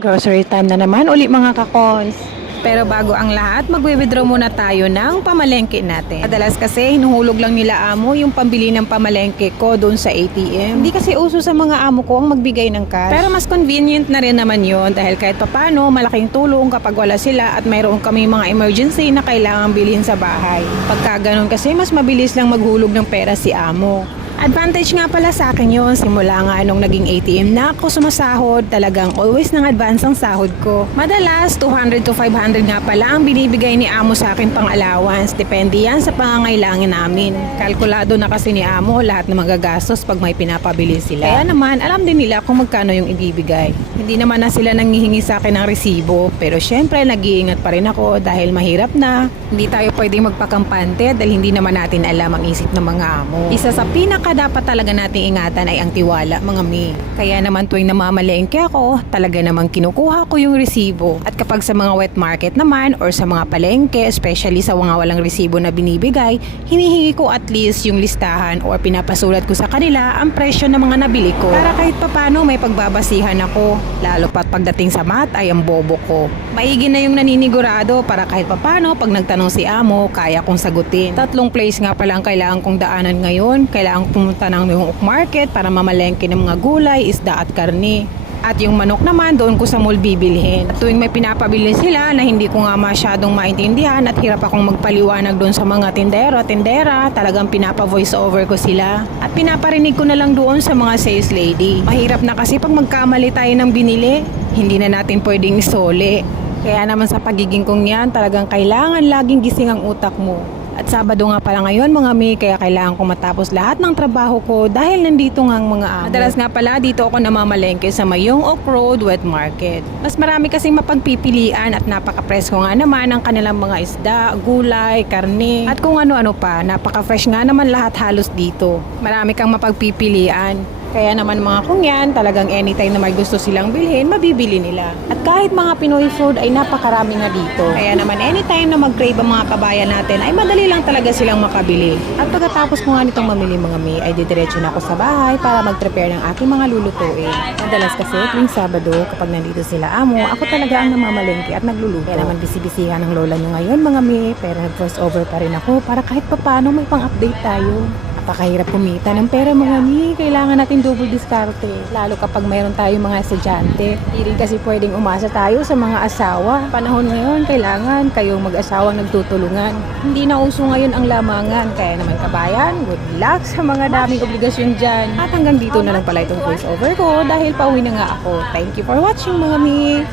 Grocery time na naman uli mga kakons. Pero bago ang lahat, magwi-withdraw muna tayo ng pamalengke natin. Madalas kasi hinuhulog lang nila amo yung pambili ng pamalengke ko doon sa ATM. Hindi kasi uso sa mga amo ko ang magbigay ng cash. Pero mas convenient na rin naman yon dahil kahit papano malaking tulong kapag wala sila at mayroon kami mga emergency na kailangan bilhin sa bahay. Pagka ganun kasi mas mabilis lang maghulog ng pera si amo. Advantage nga pala sa akin yun. Simula nga nung naging ATM na ako sumasahod, talagang always nang advance ang sahod ko. Madalas, 200 to 500 nga pala ang binibigay ni Amo sa akin pang allowance. Depende yan sa pangangailangan namin. Kalkulado na kasi ni Amo lahat ng magagastos pag may pinapabili sila. Kaya naman, alam din nila kung magkano yung ibibigay. Hindi naman na sila nanghihingi sa akin ng resibo. Pero syempre, nag-iingat pa rin ako dahil mahirap na. Hindi tayo pwedeng magpakampante dahil hindi naman natin alam ang isip ng mga amo. Isa sa pinaka dapat talaga nating ingatan ay ang tiwala, mga mi. Kaya naman tuwing namamalengke ako, talaga namang kinukuha ko yung resibo. At kapag sa mga wet market naman or sa mga palengke, especially sa mga walang resibo na binibigay, hinihingi ko at least yung listahan or pinapasulat ko sa kanila ang presyo ng mga nabili ko. Para kahit papano may pagbabasihan ako, lalo pat pagdating sa mat ay ang bobo ko. Maigi na yung naninigurado para kahit papano pag nagtanong si amo, kaya kong sagutin. Tatlong place nga pala ang kailangan kong daanan ngayon. Kailangan pumunta ng yung market para mamalengke ng mga gulay, isda at karne. At yung manok naman, doon ko sa mall bibilhin. At tuwing may pinapabili sila na hindi ko nga masyadong maintindihan at hirap akong magpaliwanag doon sa mga tindero at tindera, talagang pinapa-voice over ko sila. At pinaparinig ko na lang doon sa mga sales lady. Mahirap na kasi pag magkamali tayo ng binili, hindi na natin pwedeng isole. Kaya naman sa pagiging kong yan, talagang kailangan laging gising ang utak mo. At Sabado nga pala ngayon mga mi, kaya kailangan ko matapos lahat ng trabaho ko dahil nandito nga ang mga amo. Madalas nga pala dito ako namamalengke sa Mayong Oak Road Wet Market. Mas marami kasing mapagpipilian at napaka-presko nga naman ang kanilang mga isda, gulay, karne, at kung ano-ano pa. Napaka-fresh nga naman lahat halos dito. Marami kang mapagpipilian. Kaya naman mga kung yan, talagang anytime na may gusto silang bilhin, mabibili nila. At kahit mga Pinoy food ay napakarami na dito. Kaya naman anytime na mag-crave ang mga kabayan natin, ay madali lang talaga silang makabili. At pagkatapos ko nga nitong mamili mga mi, ay didiretso na ako sa bahay para mag-prepare ng aking mga lulutuin. Madalas kasi tuwing Sabado, kapag nandito sila amo, ako talaga ang namamalengke at nagluluto. Kaya naman bisibisihan ng lola nyo ngayon mga mi, pero nag-voice over pa rin ako para kahit papano may pang-update tayo. Napakahirap kumita ng pera mga mi. Kailangan natin double diskarte. Lalo kapag mayroon tayo mga estudyante. Hindi kasi pwedeng umasa tayo sa mga asawa. Panahon ngayon, kailangan kayong mag-asawang nagtutulungan. Hindi na uso ngayon ang lamangan. Kaya naman kabayan, good luck sa mga daming obligasyon dyan. At hanggang dito na lang pala itong voice over ko dahil pauwi na nga ako. Thank you for watching mga mi.